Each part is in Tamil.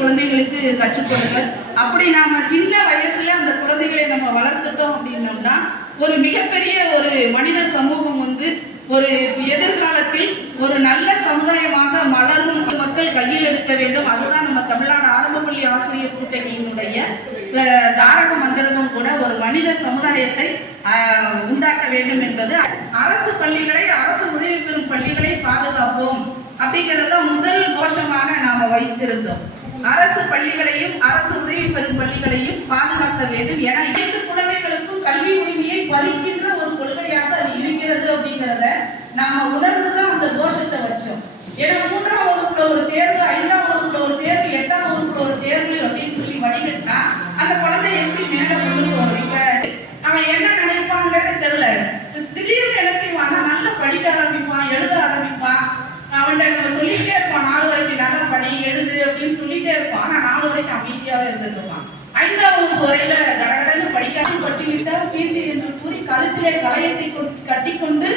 குழந்தைகளுக்கு கற்றுக் அப்படி நாம சின்ன வயசுல அந்த குழந்தைகளை நம்ம வளர்த்துட்டோம் அப்படின்னோம்னா ஒரு மிகப்பெரிய ஒரு மனித சமூகம் வந்து ஒரு எதிர்காலத்தில் ஒரு நல்ல சமுதாயமாக மலரும் மக்கள் கையில் எடுக்க வேண்டும். அதுதான் நம்ம தமிழ்நாடு ஆரம்ப பள்ளி ஆசிரியர் கூட்டணியினுடைய தாரக மந்திரமும் கூட ஒரு மனித சமுதாயத்தை அஹ், உண்டாக்க வேண்டும் என்பது அரசு பள்ளிகளை அரசு உதவி பெறும் பள்ளிகளை பாதுகாப்போம் அப்படிங்கிறத முதல் கோஷமாக நாம வைத்திருந்தோம். அரசு பள்ளிகளையும் அரசு உதவி பெறும் பள்ளிகளையும் பாதுகாக்க வேண்டும் என அனைத்து குழந்தைகளுக்கும் கல்வி உரிமையை பறிக்கின்ற ஒரு கொள்கையாக அது இருக்கிறது அப்படிங்கிறத நாம உணர்ந்துதான் அந்த கோஷத்தை வச்சோம். ஏன்னா மூன்றாம் வகுப்புல ஒரு தேர்வு ஐந்தாம் வகுப்புல ஒரு தேர்வு எட்டாம் வகுப்புல ஒரு தேர்வு அப்படின்னு சொல்லி வடிகட்டா அந்த குழந்தை எப்படி மேல கொண்டு போறீங்க அவன் என்ன நினைப்பாங்கிறதே தெரியல திடீர்னு என்ன செய்வான் நல்லா படிக்க ஆரம்பிப்பான் எழுத ஆரம்பிப்பான் அவன்கிட்ட நம்ம சொல்லிட்டே இருப்பான் நாலு வரைக்கும் நல்லா படி எழுது அப்படின்னு சொல்லிட்டே இருப்பான். ஆனா நாலு வரைக்கும் அமைதியாவே இருந்துருப்பான் ஐந்தாம் வகுப்பு வரையில கடகடன்னு படிக்காமல் பட்டிவிட்டால் கீர்த்தி என்று கூறி கழுத்திலே கலையத்தை கட்டிக்கொண்டு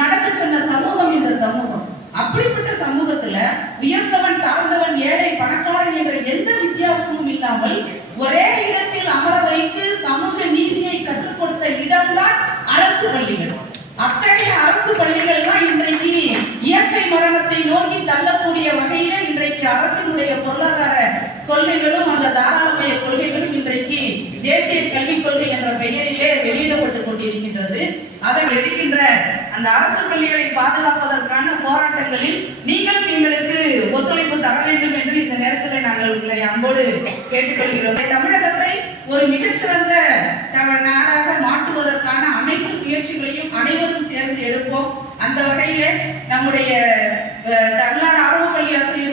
நடக்க சொன்ன சமூகம் இந்த சமூகம். அப்படிப்பட்ட சமூகத்துல உயர்ந்தவன் தாழ்ந்தவன் ஏழை பணக்காரன் என்ற எந்த வித்தியாசமும் இல்லாமல் ஒரே இடத்தில் அமர வைத்து சமூக நீதியை கற்றுக் கொடுத்த இடம்தான் அரசு பள்ளிகள். அத்தகைய அரசு பள்ளிகள் தான் இன்றைக்கு இயற்கை மரணத்தை நோக்கி தள்ளக்கூடிய வகையில இன்றைக்கு பொருளாதார கொள்கைகளும் அந்த தாராளமய கொள்கைகளும் இன்றைக்கு தேசிய கல்விக் கொள்கை என்ற பெயரிலே வெளியிடப்பட்டுக் கொண்டிருக்கின்றது. அதை எடுக்கின்ற அந்த அரசு பள்ளிகளை பாதுகாப்பதற்கான போராட்டங்களில் நீங்களும் எங்களுக்கு ஒத்துழைப்பு தர வேண்டும் என்று இந்த நேரத்தில் நாங்கள் உங்களை அன்போடு கேட்டுக்கொள்கிறோம். தமிழகத்தை ஒரு மிகச்சிறந்த த- நாடாக மாற்றுவதற்கான அனைத்து முயற்சிகளையும் அனைவரும் சேர்ந்து எடுப்போம். அந்த வகையிலே நம்முடைய தமிழ்நாடு ஆர்வ பள்ளி ஆசிரியர்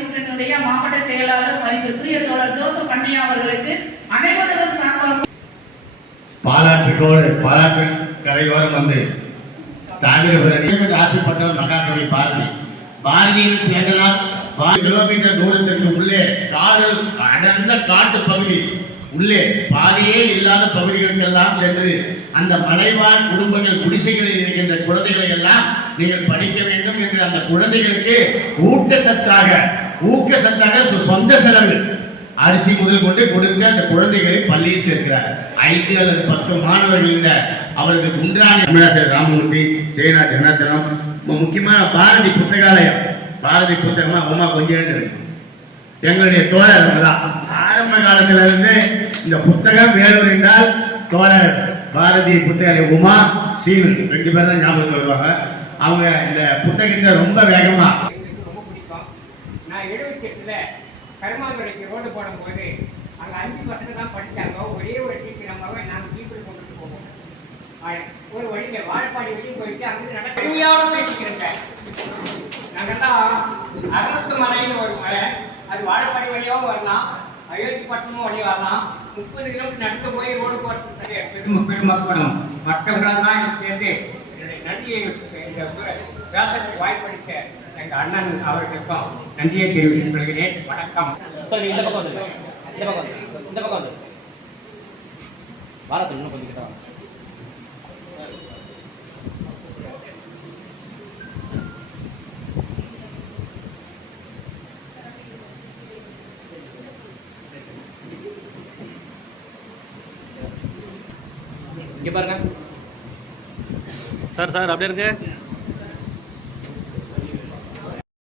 செயலாளர் மதிப்பிற்குரிய தோழர் ஜோசப் கண்ணையா அவர்களுக்கு அனைவரும் சார்பாக பாலாற்றுக்கோடு பாலாற்று கரையோரம் வந்து தாமிரபரணி ஆசைப்பட்டவர் மகாகவி பாரதி. பாரதியின் பிறந்தநாள் பாதி கிலோமீட்டர் தூரத்திற்கு உள்ளே காடு அடர்ந்த காட்டு பகுதி. உள்ளே பாதையே இல்லாத பகுதிகளுக்கெல்லாம் சென்று அந்த மலைவாழ் குடும்பங்கள் குடிசைகளில் இருக்கின்ற குழந்தைகளை எல்லாம் நீங்கள் படிக்க வேண்டும் என்று அந்த குழந்தைகளுக்கு ஊட்டச்சத்தாக ஊக்கச்சத்தாக சு- சொந்த செலவு அரிசி முதல் கொண்டு கொடுத்து அந்த குழந்தைகளை பள்ளியில் சேர்க்கிறார். ஐந்து அல்லது பத்து மாணவர்கள் இந்த அவருக்கு குன்றாணி தமிழாசிரியர் ராமமூர்த்தி சேனா ஜனார்தனம் முக்கியமான பாரதி புத்தகாலயம். பாரதி புத்தகமா உமா கொஞ்சம் இருக்கு எங்களுடைய தோழர் அவங்க தான். ஆரம்ப காலத்துல இருந்து இந்த புத்தகம் வேலூர் என்றால் தோழர் பாரதி புத்தகாலயம் உமா சீனு. ரெண்டு பேர் தான் ஞாபகத்துக்கு வருவாங்க. அவங்க இந்த புத்தகத்தை ரொம்ப வேகமா நான் எழுபத்தி எட்டுல கருமாந்துறைக்கு ரோடு போடும்போது அங்க அஞ்சு பசங்க தான் படித்தாங்க ஒரே ஒரு டீச்சர் அம்மாவை நாங்கள் ஜீப்பில் கொண்டுட்டு போவோம். ஒரு வழியில் வாழப்பாடி வழியும் போயிட்டு அங்கிருந்து நடக்க கடுமையான நாங்கள் தான் அகலத்து மலைன்னு ஒரு மலை. அது வாழப்பாடி வழியாகவும் வரலாம். அயோத்தி பட்டணமும் வழி வரலாம். முப்பது கிலோமீட்டர் நடந்து போய் ரோடு போடுறது பெருமை பெருமக்களும் மற்றவங்களால் தான் எனக்கு சேர்ந்து என்னுடைய நன்றியை இந்த பேசத்துக்கு வாய்ப்பளிக்க எங்கள் அண்ணன் அவர்களுக்கும் நன்றியை தெரிவித்துக் கொள்கிறேன். வணக்கம். இந்த பக்கம் வந்துருங்க. இந்த பக்கம் வந்து இந்த பக்கம் வந்து பாரத் இன்னும் கொஞ்சம் கிட்ட. இங்க பாருங்க. சார் சார் அப்படியே இருக்கு